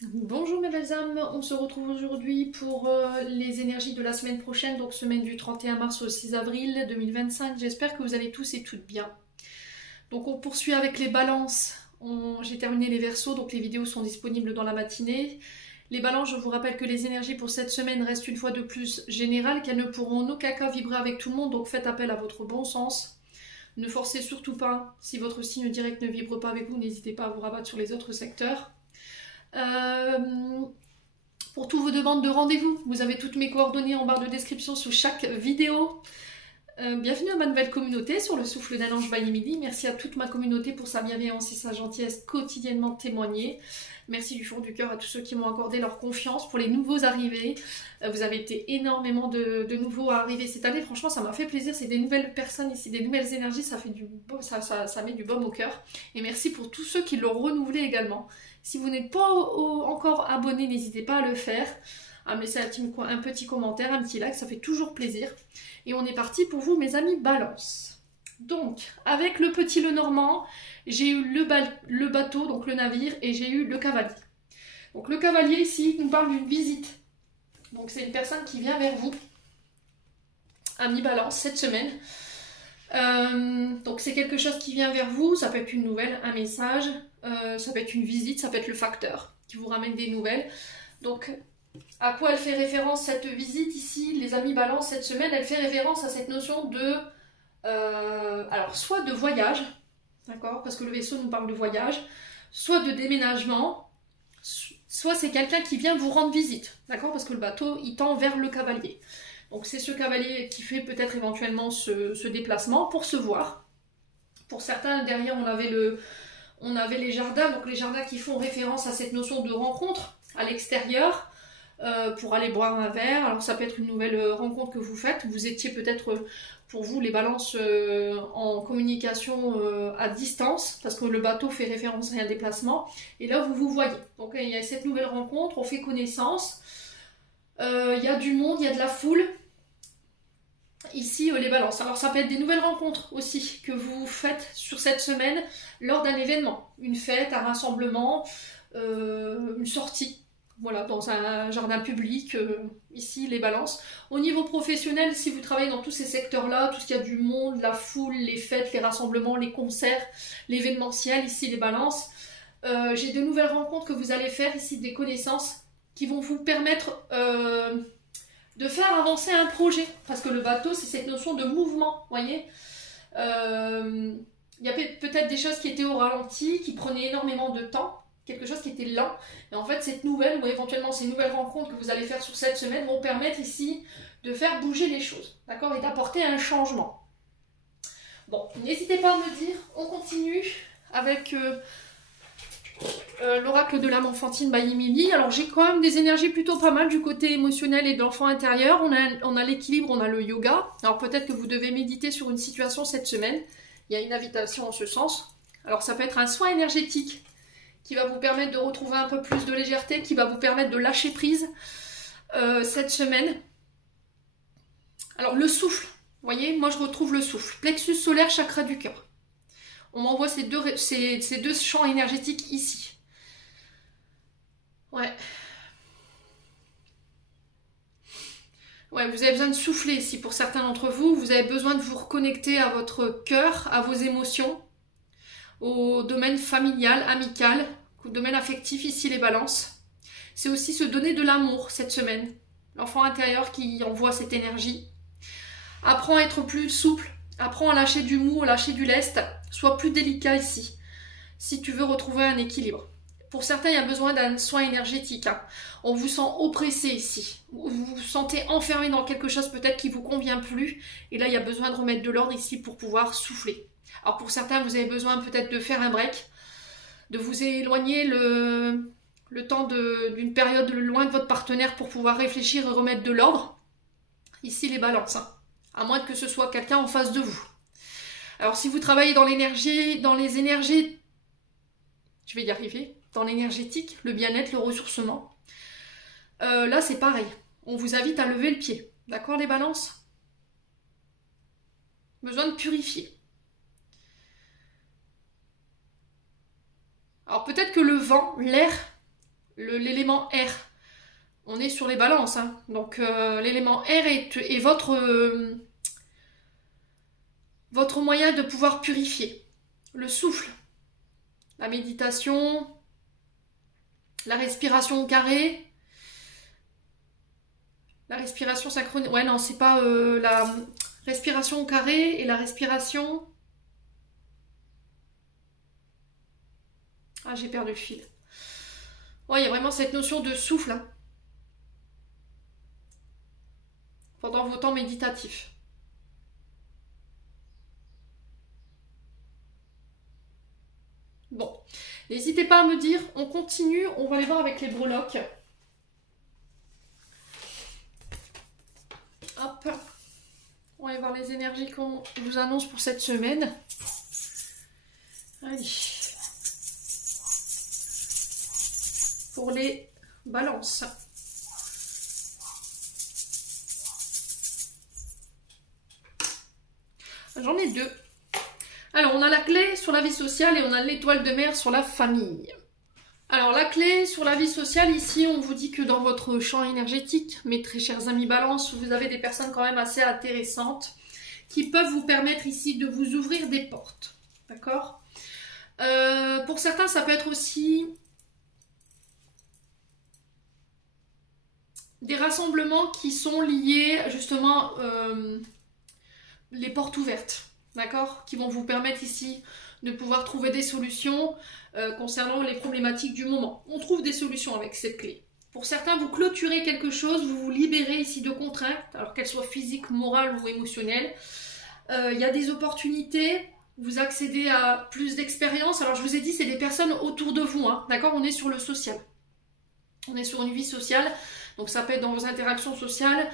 Bonjour mes belles âmes, on se retrouve aujourd'hui pour les énergies de la semaine prochaine, donc semaine du 31 mars au 6 avril 2025. J'espère que vous allez tous et toutes bien. Donc on poursuit avec les balances. J'ai terminé les versos, donc les vidéos sont disponibles dans la matinée. Les balances, je vous rappelle que les énergies pour cette semaine restent une fois de plus générales, qu'elles ne pourront en aucun cas vibrer avec tout le monde, donc faites appel à votre bon sens. Ne forcez surtout pas, si votre signe direct ne vibre pas avec vous, n'hésitez pas à vous rabattre sur les autres secteurs. Pour toutes vos demandes de rendez-vous, vous avez toutes mes coordonnées en barre de description sous chaque vidéo. Bienvenue à ma nouvelle communauté sur le souffle d'un ange by Emily. Merci à toute ma communauté pour sa bienveillance et sa gentillesse quotidiennement témoignée. Merci du fond du cœur à tous ceux qui m'ont accordé leur confiance. Pour les nouveaux arrivés, vous avez été énormément de nouveaux arrivés cette année. Franchement, ça m'a fait plaisir. C'est des nouvelles personnes ici, des nouvelles énergies. Ça fait ça met du baume au cœur. Et merci pour tous ceux qui l'ont renouvelé également. Si vous n'êtes pas encore abonné, n'hésitez pas à le faire. À me laisser un petit commentaire, un petit like, ça fait toujours plaisir. Et on est parti pour vous, mes amis Balance. Donc, avec le petit Lenormand, j'ai eu le bateau, donc le navire, et j'ai eu le cavalier. Donc le cavalier ici nous parle d'une visite. Donc c'est une personne qui vient vers vous, ami Balance, cette semaine. Donc c'est quelque chose qui vient vers vous, ça peut être une nouvelle, un message, ça peut être une visite, ça peut être le facteur qui vous ramène des nouvelles. Donc à quoi elle fait référence cette visite ici, les amis Balance, cette semaine? Elle fait référence à cette notion de... alors, soit de voyage, d'accord, parce que le vaisseau nous parle de voyage, soit de déménagement, soit c'est quelqu'un qui vient vous rendre visite, d'accord, parce que le bateau, il tend vers le cavalier. Donc c'est ce cavalier qui fait peut-être éventuellement ce déplacement pour se voir. Pour certains, derrière, on avait les jardins, donc les jardins qui font référence à cette notion de rencontre à l'extérieur, pour aller boire un verre. Alors ça peut être une nouvelle rencontre que vous faites. Vous étiez peut-être, pour vous, les balances en communication à distance, parce que le bateau fait référence à un déplacement. Et là, vous vous voyez. Donc il y a cette nouvelle rencontre, on fait connaissance. Il y a du monde, il y a de la foule. Ici, les balances. Alors ça peut être des nouvelles rencontres aussi que vous faites sur cette semaine lors d'un événement. Une fête, un rassemblement, une sortie. Voilà, dans un jardin public, ici, les balances. Au niveau professionnel, si vous travaillez dans tous ces secteurs-là, tout ce qu'il y a du monde, la foule, les fêtes, les rassemblements, les concerts, l'événementiel, ici, les balances, j'ai de nouvelles rencontres que vous allez faire, ici, des connaissances qui vont vous permettre de faire avancer un projet. Parce que le bateau, c'est cette notion de mouvement, vous voyez. Il y a peut-être des choses qui étaient au ralenti, qui prenaient énormément de temps, quelque chose qui était lent. Et en fait, cette nouvelle, ou éventuellement ces nouvelles rencontres que vous allez faire sur cette semaine, vont permettre ici de faire bouger les choses, d'accord, et d'apporter un changement. Bon, n'hésitez pas à me dire, on continue avec l'oracle de l'âme enfantine by Emily. Alors j'ai quand même des énergies plutôt pas mal du côté émotionnel et de l'enfant intérieur. On a l'équilibre, on a le yoga. Alors peut-être que vous devez méditer sur une situation cette semaine. Il y a une invitation en ce sens. Alors ça peut être un soin énergétique qui va vous permettre de retrouver un peu plus de légèreté, qui va vous permettre de lâcher prise cette semaine. Alors le souffle, vous voyez, moi je retrouve le souffle. Plexus solaire, chakra du cœur. On m'envoie ces deux champs énergétiques ici. Ouais. Ouais, vous avez besoin de souffler ici pour certains d'entre vous. Vous avez besoin de vous reconnecter à votre cœur, à vos émotions, au domaine familial, amical, au domaine affectif, ici les balances. C'est aussi se donner de l'amour cette semaine. L'enfant intérieur qui envoie cette énergie. Apprends à être plus souple, apprends à lâcher du mou, à lâcher du lest. Sois plus délicat ici, si tu veux retrouver un équilibre. Pour certains, il y a besoin d'un soin énergétique. Hein. On vous sent oppressé ici. Vous vous sentez enfermé dans quelque chose peut-être qui ne vous convient plus. Et là, il y a besoin de remettre de l'ordre ici pour pouvoir souffler. Alors pour certains, vous avez besoin peut-être de faire un break, de vous éloigner le temps d'une période loin de votre partenaire pour pouvoir réfléchir et remettre de l'ordre. Ici, les balances. Hein. À moins que ce soit quelqu'un en face de vous. Alors si vous travaillez dans l'énergie, je vais y arriver, dans l'énergétique, le bien-être, le ressourcement, là c'est pareil. On vous invite à lever le pied. D'accord les balances? Besoin de purifier. Alors peut-être que le vent, l'air, l'élément air. On est sur les balances, hein. Donc l'élément air est votre moyen de pouvoir purifier. Le souffle, la méditation, la respiration au carré, la respiration synchronisée. Ouais, non, c'est pas la respiration au carré et la respiration... Ah, j'ai perdu le fil. Ouais, il y a vraiment cette notion de souffle, hein, pendant vos temps méditatifs. Bon, n'hésitez pas à me dire, on continue, on va aller voir avec les breloques. Hop, on va aller voir les énergies qu'on vous annonce pour cette semaine. Allez. Pour les balances. J'en ai deux. Alors, on a la clé sur la vie sociale et on a l'étoile de mer sur la famille. Alors, la clé sur la vie sociale, ici, on vous dit que dans votre champ énergétique, mes très chers amis balance, vous avez des personnes quand même assez intéressantes qui peuvent vous permettre ici de vous ouvrir des portes. D'accord ? Pour certains, ça peut être aussi des rassemblements qui sont liés justement les portes ouvertes. D'accord, qui vont vous permettre ici de pouvoir trouver des solutions concernant les problématiques du moment. On trouve des solutions avec cette clé. Pour certains, vous clôturez quelque chose, vous vous libérez ici de contraintes, alors qu'elles soient physiques, morales ou émotionnelles. Il y a des opportunités, vous accédez à plus d'expérience. Alors je vous ai dit, c'est des personnes autour de vous, hein, d'accord. On est sur le social. On est sur une vie sociale, donc ça peut être dans vos interactions sociales,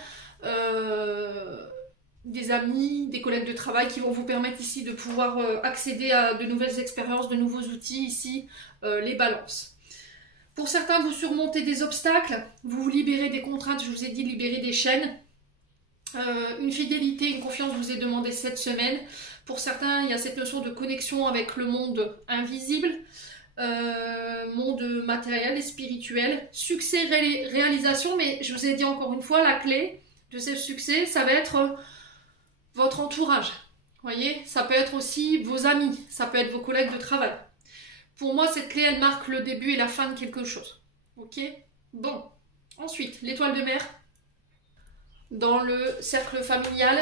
des amis, des collègues de travail qui vont vous permettre ici de pouvoir accéder à de nouvelles expériences, de nouveaux outils, ici, les balances. Pour certains, vous surmontez des obstacles, vous vous libérez des contraintes, je vous ai dit libérer des chaînes. Une fidélité, une confiance vous est demandée cette semaine. Pour certains, il y a cette notion de connexion avec le monde invisible, monde matériel et spirituel. Succès, réalisation, mais je vous ai dit encore une fois, la clé de ce succès, ça va être votre entourage. Vous voyez, ça peut être aussi vos amis, ça peut être vos collègues de travail. Pour moi, cette clé, elle marque le début et la fin de quelque chose. Ok? Bon. Ensuite, l'étoile de mer. Dans le cercle familial.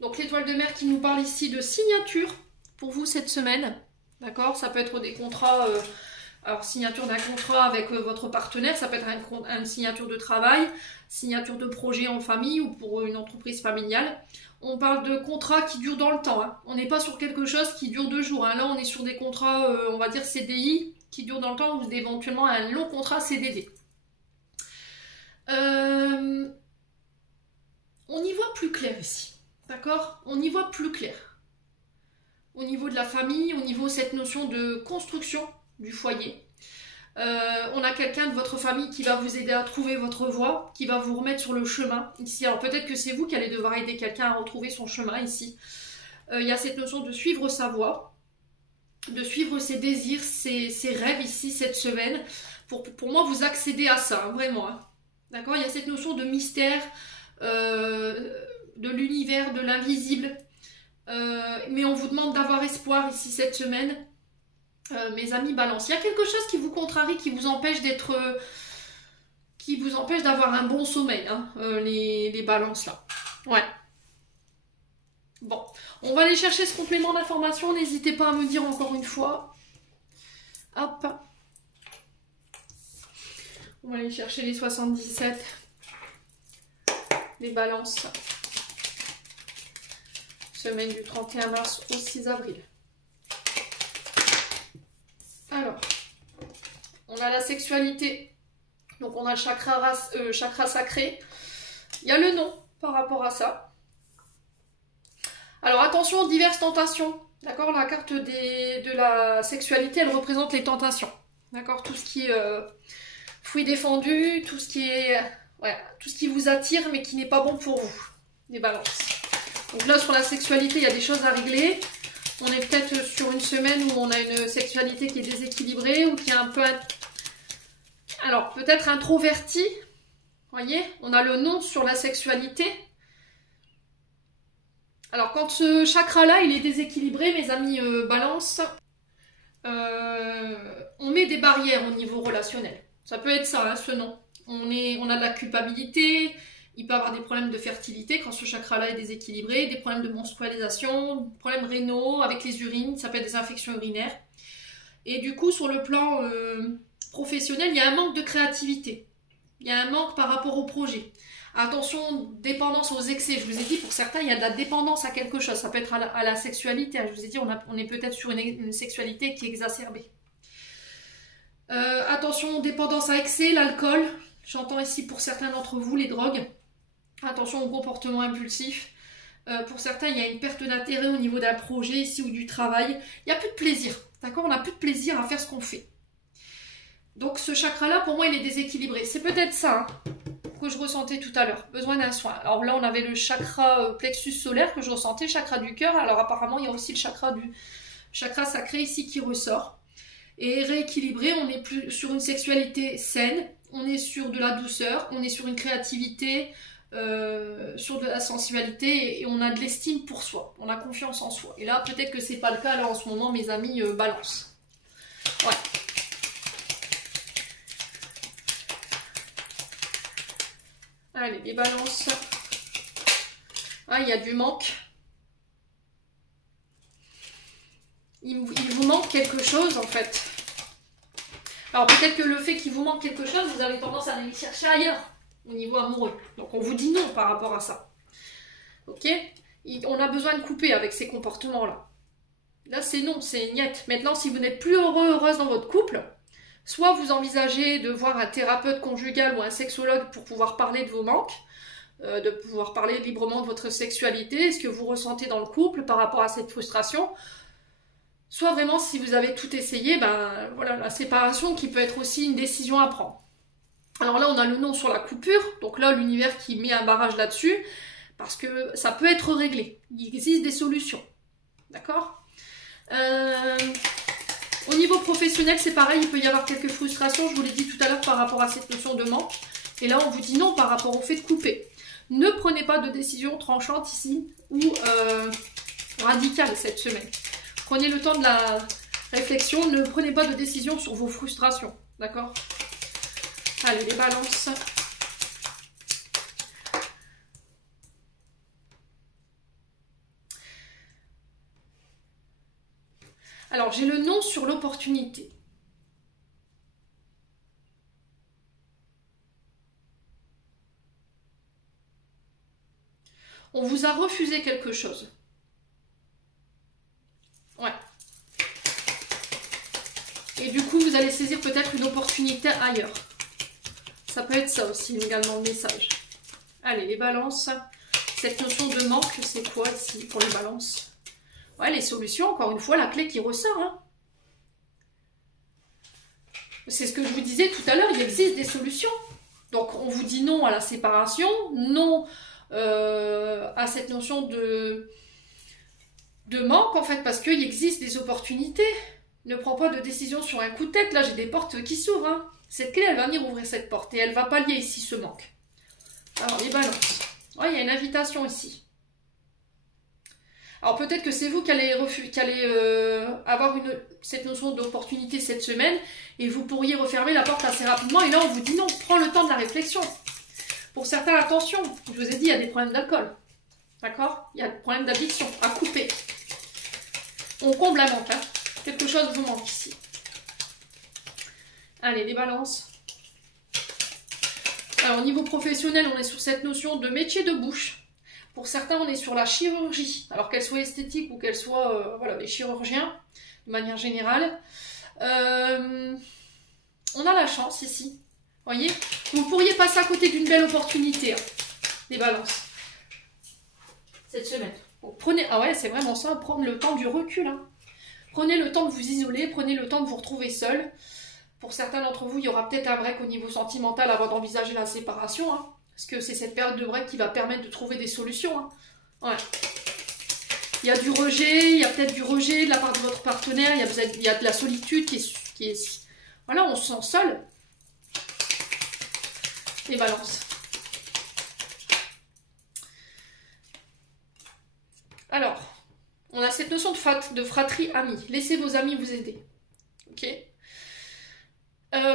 Donc l'étoile de mer qui nous parle ici de signature pour vous cette semaine. D'accord? Ça peut être des contrats, alors signature d'un contrat avec votre partenaire, ça peut être une signature de travail, signature de projet en famille ou pour une entreprise familiale. On parle de contrats qui durent dans le temps, hein. On n'est pas sur quelque chose qui dure 2 jours, hein. Là on est sur des contrats, on va dire CDI, qui durent dans le temps ou éventuellement un long contrat CDD. On y voit plus clair ici, d'accord? On y voit plus clair. Au niveau de la famille, au niveau de cette notion de construction du foyer. On a quelqu'un de votre famille qui va vous aider à trouver votre voie, qui va vous remettre sur le chemin ici. Alors peut-être que c'est vous qui allez devoir aider quelqu'un à retrouver son chemin ici. Il y a cette notion de suivre sa voie, de suivre ses désirs, ses rêves ici cette semaine. Pour moi, vous accédez à ça, hein, vraiment. Hein. D'accord? Il y a cette notion de mystère, de l'univers, de l'invisible. Mais on vous demande d'avoir espoir ici cette semaine. Mes amis balance, il y a quelque chose qui vous contrarie, qui vous empêche d'avoir un bon sommeil, hein, les balances là. Ouais. Bon, on va aller chercher ce complément d'information, n'hésitez pas à me dire encore une fois. Hop. On va aller chercher les 77. Les balances. Semaine du 31 mars au 6 avril. Alors, on a la sexualité, donc on a le chakra sacré. Il y a le nom par rapport à ça. Alors attention aux diverses tentations. D'accord, la carte de la sexualité, elle représente les tentations. D'accord, tout ce qui est fruit défendu, tout ce qui vous attire mais qui n'est pas bon pour vous. Les balances. Donc là, sur la sexualité, il y a des choses à régler. On est peut-être sur une semaine où on a une sexualité qui est déséquilibrée ou qui est un peu Alors, peut-être introverti. Voyez, on a le non sur la sexualité. Alors, quand ce chakra-là, il est déséquilibré, mes amis balance, on met des barrières au niveau relationnel. Ça peut être ça, hein, ce non. On a de la culpabilité, il peut y avoir des problèmes de fertilité quand ce chakra-là est déséquilibré, des problèmes de menstrualisation, des problèmes rénaux avec les urines, ça peut être des infections urinaires. Et du coup, sur le plan professionnel, il y a un manque de créativité. Il y a un manque par rapport au projet. Attention, dépendance aux excès. Je vous ai dit, pour certains, il y a de la dépendance à quelque chose. Ça peut être à la sexualité. Je vous ai dit, on est peut-être sur une sexualité qui est exacerbée. Attention, dépendance à excès, l'alcool. J'entends ici pour certains d'entre vous les drogues. Attention au comportement impulsif. Pour certains, il y a une perte d'intérêt au niveau d'un projet ici ou du travail. Il n'y a plus de plaisir. D'accord? On n'a plus de plaisir à faire ce qu'on fait. Donc ce chakra-là, pour moi, il est déséquilibré. C'est peut-être ça que je ressentais tout à l'heure. Besoin d'un soin. Alors là, on avait le chakra plexus solaire que je ressentais, chakra du cœur. Alors apparemment, il y a aussi le chakra sacré ici qui ressort. Et rééquilibré, on est plus sur une sexualité saine. On est sur de la douceur. On est sur une créativité, sur de la sensualité. Et on a de l'estime pour soi. On a confiance en soi. Et là, peut-être que c'est pas le cas là en ce moment, mes amis balance. Ouais. Allez, les balances. Ah, il y a du manque. Il vous manque quelque chose, en fait. Alors, peut-être que le fait qu'il vous manque quelque chose, vous avez tendance à aller chercher ailleurs, au niveau amoureux. Donc, on vous dit non par rapport à ça. Ok? On a besoin de couper avec ces comportements-là. Là, c'est non, c'est niette. Maintenant, si vous n'êtes plus heureux, heureuse dans votre couple, soit vous envisagez de voir un thérapeute conjugal ou un sexologue pour pouvoir parler de vos manques, de pouvoir parler librement de votre sexualité, ce que vous ressentez dans le couple par rapport à cette frustration. Soit vraiment, si vous avez tout essayé, ben voilà, la séparation qui peut être aussi une décision à prendre. Alors là, on a le non sur la coupure, donc là, l'univers qui met un barrage là-dessus, parce que ça peut être réglé. Il existe des solutions. D'accord ? Au niveau professionnel, c'est pareil, il peut y avoir quelques frustrations, je vous l'ai dit tout à l'heure par rapport à cette notion de manque. Et là, on vous dit non par rapport au fait de couper. Ne prenez pas de décision tranchante ici ou radicale cette semaine. Prenez le temps de la réflexion, ne prenez pas de décision sur vos frustrations, d'accord? Allez, les balances. Alors, j'ai le non sur l'opportunité. On vous a refusé quelque chose. Ouais. Et du coup, vous allez saisir peut-être une opportunité ailleurs. Ça peut être ça aussi, également, le message. Allez, les balances. Cette notion de manque, c'est quoi ici pour les balances? Ouais, les solutions, encore une fois, la clé qui ressort. Hein. C'est ce que je vous disais tout à l'heure, il existe des solutions. Donc, on vous dit non à la séparation, non à cette notion de manque, en fait, parce qu'il existe des opportunités. Ne prends pas de décision sur un coup de tête. Là, j'ai des portes qui s'ouvrent. Hein. Cette clé, elle va venir ouvrir cette porte et elle va pallier ici ce manque. Alors, les balances. Ouais, il y a une invitation ici. Alors, peut-être que c'est vous qui allez avoir cette notion d'opportunité cette semaine et vous pourriez refermer la porte assez rapidement. Et là, on vous dit non, prends le temps de la réflexion. Pour certains, attention, je vous ai dit, il y a des problèmes d'alcool. D'accord? Il y a des problèmes d'addiction à couper. On comble un manque. Hein. Quelque chose vous manque ici. Allez, les balances. Alors, au niveau professionnel, on est sur cette notion de métier de bouche. Pour certains, on est sur la chirurgie. Alors qu'elle soit esthétique ou qu'elle soit voilà, les chirurgiens, de manière générale. On a la chance ici. Vous voyez? Vous pourriez passer à côté d'une belle opportunité. Hein, les balances. Cette semaine. Donc, prenez... Ah ouais, c'est vraiment ça, prendre le temps du recul. Hein. Prenez le temps de vous isoler, prenez le temps de vous retrouver seul. Pour certains d'entre vous, il y aura peut-être un break au niveau sentimental avant d'envisager la séparation. Hein, parce que c'est cette période de break qui va permettre de trouver des solutions. Hein. Ouais. Il y a du rejet, il y a peut-être du rejet de la part de votre partenaire, il y a de la solitude qui est... Voilà, on se sent seul. les balances. Alors, on a cette notion de fratrie amie. Laissez vos amis vous aider. Ok.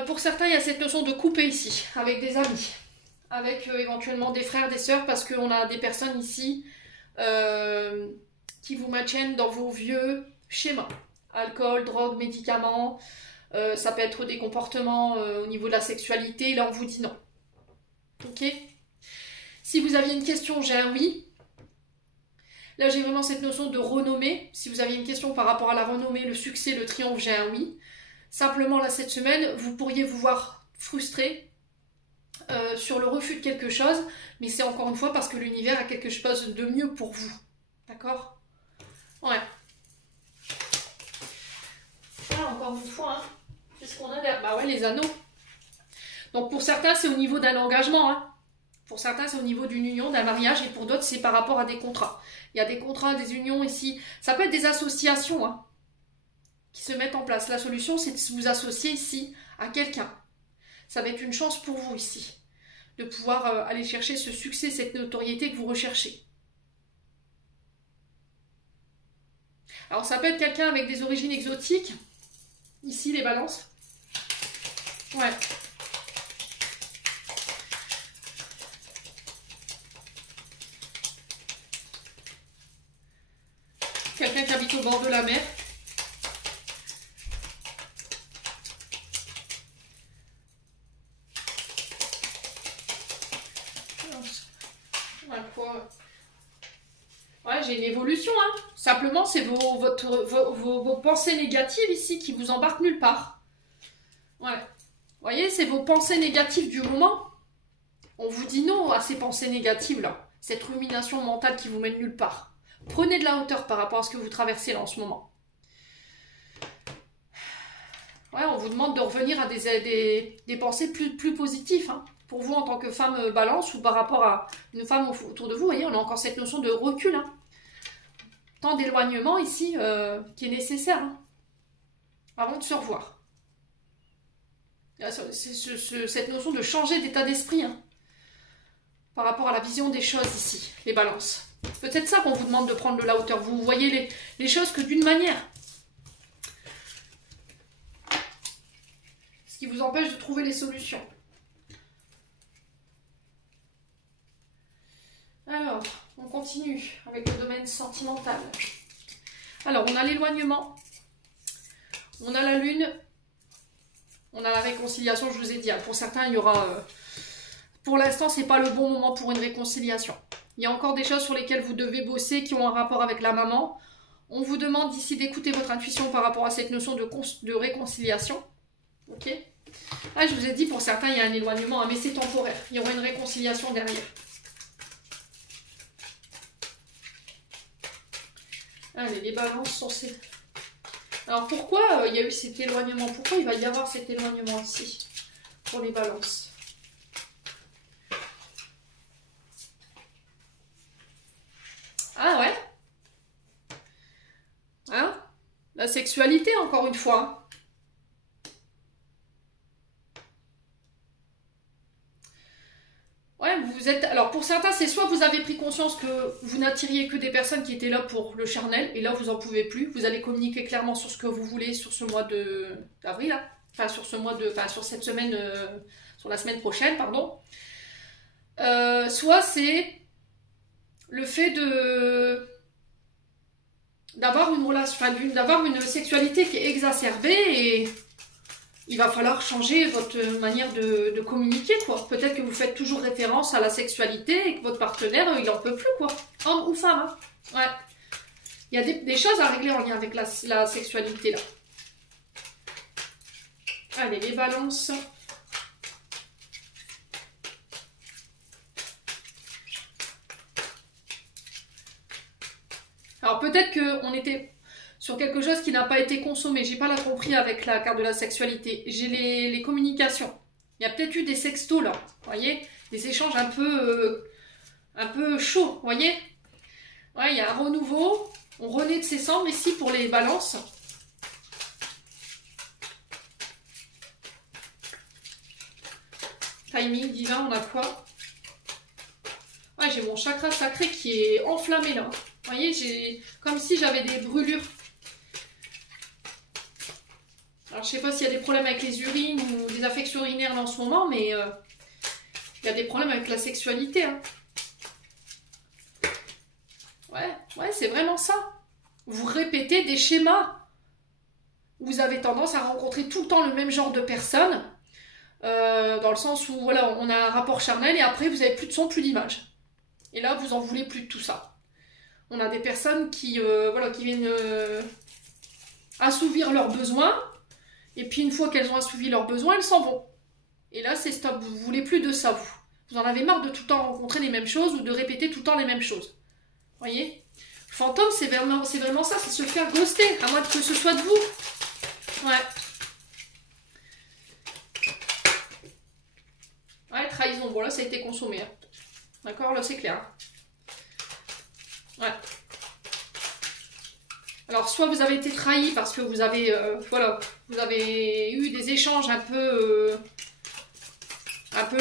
Pour certains, il y a cette notion de couper ici, avec des amis. Avec éventuellement des frères, des sœurs, parce qu'on a des personnes ici qui vous maintiennent dans vos vieux schémas. Alcool, drogue, médicaments, ça peut être des comportements au niveau de la sexualité, là on vous dit non. Ok. Si vous aviez une question, j'ai un oui. Là, j'ai vraiment cette notion de renommée. Si vous aviez une question par rapport à la renommée, le succès, le triomphe, j'ai un oui. Simplement, là, cette semaine, vous pourriez vous voir frustré sur le refus de quelque chose, mais c'est encore une fois parce que l'univers a quelque chose de mieux pour vous. D'accord? Ouais. Voilà, encore une fois, hein. Qu'est-ce qu'on a là? Bah ouais, les anneaux. Donc, pour certains, c'est au niveau d'un engagement, hein. Pour certains, c'est au niveau d'une union, d'un mariage, et pour d'autres, c'est par rapport à des contrats. Il y a des contrats, des unions ici. Ça peut être des associations hein, qui se mettent en place. La solution, c'est de vous associer ici à quelqu'un. Ça va être une chance pour vous ici, de pouvoir aller chercher ce succès, cette notoriété que vous recherchez. Alors, ça peut être quelqu'un avec des origines exotiques. Ici, les balances. Ouais. Quelqu'un qui habite au bord de la mer. Ouais, j'ai une évolution. Hein. Simplement, c'est vos pensées négatives ici qui vous embarquent nulle part. Ouais. Vous voyez, c'est vos pensées négatives du moment. On vous dit non à ces pensées négatives-là. Cette rumination mentale qui vous mène nulle part. Prenez de la hauteur par rapport à ce que vous traversez là en ce moment. Ouais, on vous demande de revenir à des pensées plus positives. Hein. Pour vous en tant que femme balance ou par rapport à une femme autour de vous, vous voyez, on a encore cette notion de recul. Hein. Tant d'éloignement ici qui est nécessaire hein, avant de se revoir. Cette notion de changer d'état d'esprit hein, par rapport à la vision des choses ici, les balances. Peut-être ça qu'on vous demande de prendre de la hauteur. Vous voyez les choses que d'une manière. Ce qui vous empêche de trouver les solutions. Alors, on continue avec le domaine sentimental. Alors, on a l'éloignement. On a la lune. On a la réconciliation, je vous ai dit. Pour certains, il y aura... pour l'instant, ce n'est pas le bon moment pour une réconciliation. Il y a encore des choses sur lesquelles vous devez bosser qui ont un rapport avec la maman. On vous demande d'ici d'écouter votre intuition par rapport à cette notion de réconciliation. Ok. Ah, je vous ai dit, pour certains, il y a un éloignement, hein, mais c'est temporaire. Il y aura une réconciliation derrière. Allez, les balances sont ces... Alors, pourquoi il y a eu cet éloignement? Pourquoi il va y avoir cet éloignement ici pour les balances? Ah ouais. Hein? La sexualité, encore une fois. Ouais, vous êtes... Alors, pour certains, c'est soit vous avez pris conscience que vous n'attiriez que des personnes qui étaient là pour le charnel, et là, vous n'en pouvez plus. Vous allez communiquer clairement sur ce que vous voulez sur ce mois d'avril, là. Enfin, sur ce mois de... Enfin, sur cette semaine... sur la semaine prochaine, pardon. Soit c'est le fait d'avoir une relation... Enfin, d'avoir une sexualité qui est exacerbée et... Il va falloir changer votre manière de communiquer, quoi. Peut-être que vous faites toujours référence à la sexualité et que votre partenaire, il en peut plus, quoi. Homme ou femme, hein. Ouais. Il y a des choses à régler en lien avec la sexualité, là. Allez, les balances. Alors, peut-être qu'on était... sur quelque chose qui n'a pas été consommé. J'ai pas la compris avec la carte de la sexualité. J'ai les communications. Il y a peut-être eu des sextos là, vous voyez, des échanges un peu chauds, vous voyez. Ouais, il y a un renouveau. On renaît de ses cendres ici pour les balances. Timing divin, on a quoi? Ouais, j'ai mon chakra sacré qui est enflammé là. Vous voyez, j'ai comme si j'avais des brûlures. Alors, je sais pas s'il y a des problèmes avec les urines ou des affections urinaires en ce moment, mais il y a des problèmes avec la sexualité. Hein. Ouais, c'est vraiment ça. Vous répétez des schémas. Vous avez tendance à rencontrer tout le temps le même genre de personnes. Dans le sens où, voilà, on a un rapport charnel et après, vous avez plus de son, plus d'image. Et là, vous en voulez plus de tout ça. On a des personnes qui, voilà, qui viennent assouvir leurs besoins. Et puis, une fois qu'elles ont assouvi leurs besoins, elles s'en vont. Et là, c'est stop. Vous voulez plus de ça, vous. Vous en avez marre de tout le temps rencontrer les mêmes choses ou de répéter tout le temps les mêmes choses. Vous voyez? Le fantôme, c'est vraiment ça. C'est se faire ghoster, à moins que ce soit de vous. Ouais. Ouais, trahison. Bon, là, ça a été consommé. Hein. D'accord? Là, c'est clair. Ouais. Alors, soit vous avez été trahi parce que vous avez, voilà, vous avez eu des échanges un peu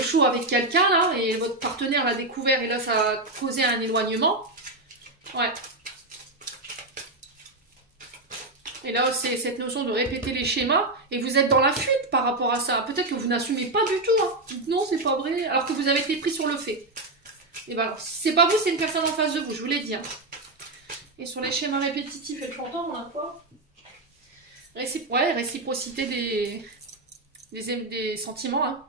chauds avec quelqu'un, là, et votre partenaire l'a découvert, et là, ça a causé un éloignement. Ouais. Et là, c'est cette notion de répéter les schémas, et vous êtes dans la fuite par rapport à ça. Peut-être que vous n'assumez pas du tout, hein. Non, c'est pas vrai, alors que vous avez été pris sur le fait. Et ben alors, si c'est pas vous, c'est une personne en face de vous, je vous l'ai dit. Hein. Et sur les schémas répétitifs et le fantôme, on a quoi? Réciprocité des sentiments. Hein.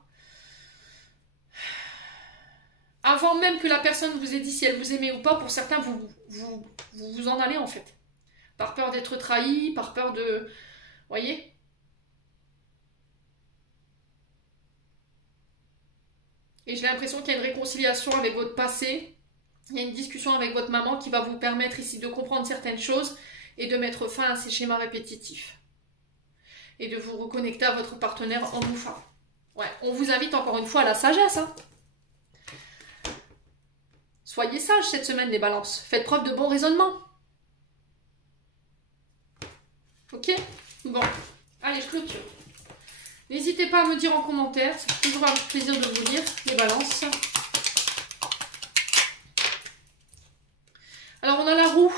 Avant même que la personne vous ait dit si elle vous aimait ou pas, pour certains, vous en allez en fait. Par peur d'être trahi, par peur de... Voyez? Et j'ai l'impression qu'il y a une réconciliation avec votre passé. Il y a une discussion avec votre maman qui va vous permettre ici de comprendre certaines choses et de mettre fin à ces schémas répétitifs. Et de vous reconnecter à votre partenaire en bouffant. Ouais, on vous invite encore une fois à la sagesse. Hein. Soyez sages cette semaine, les balances. Faites preuve de bon raisonnement. Ok? Bon. Allez, je clôture. N'hésitez pas à me dire en commentaire. C'est toujours un plaisir de vous lire, les balances. Alors, on a la roue.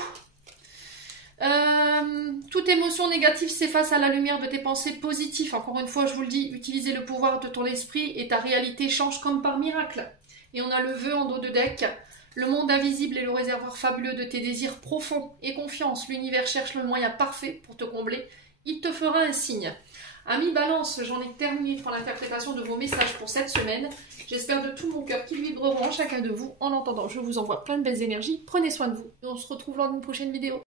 Toute émotion négative s'efface à la lumière de tes pensées positives. Encore une fois, je vous le dis, utilisez le pouvoir de ton esprit et ta réalité change comme par miracle. Et on a le vœu en dos de deck. Le monde invisible est le réservoir fabuleux de tes désirs profonds et confiance. L'univers cherche le moyen parfait pour te combler. Il te fera un signe. Amis Balance, j'en ai terminé pour l'interprétation de vos messages pour cette semaine. J'espère de tout mon cœur qu'ils vibreront en chacun de vous. En attendant, je vous envoie plein de belles énergies. Prenez soin de vous. Et on se retrouve lors d'une prochaine vidéo.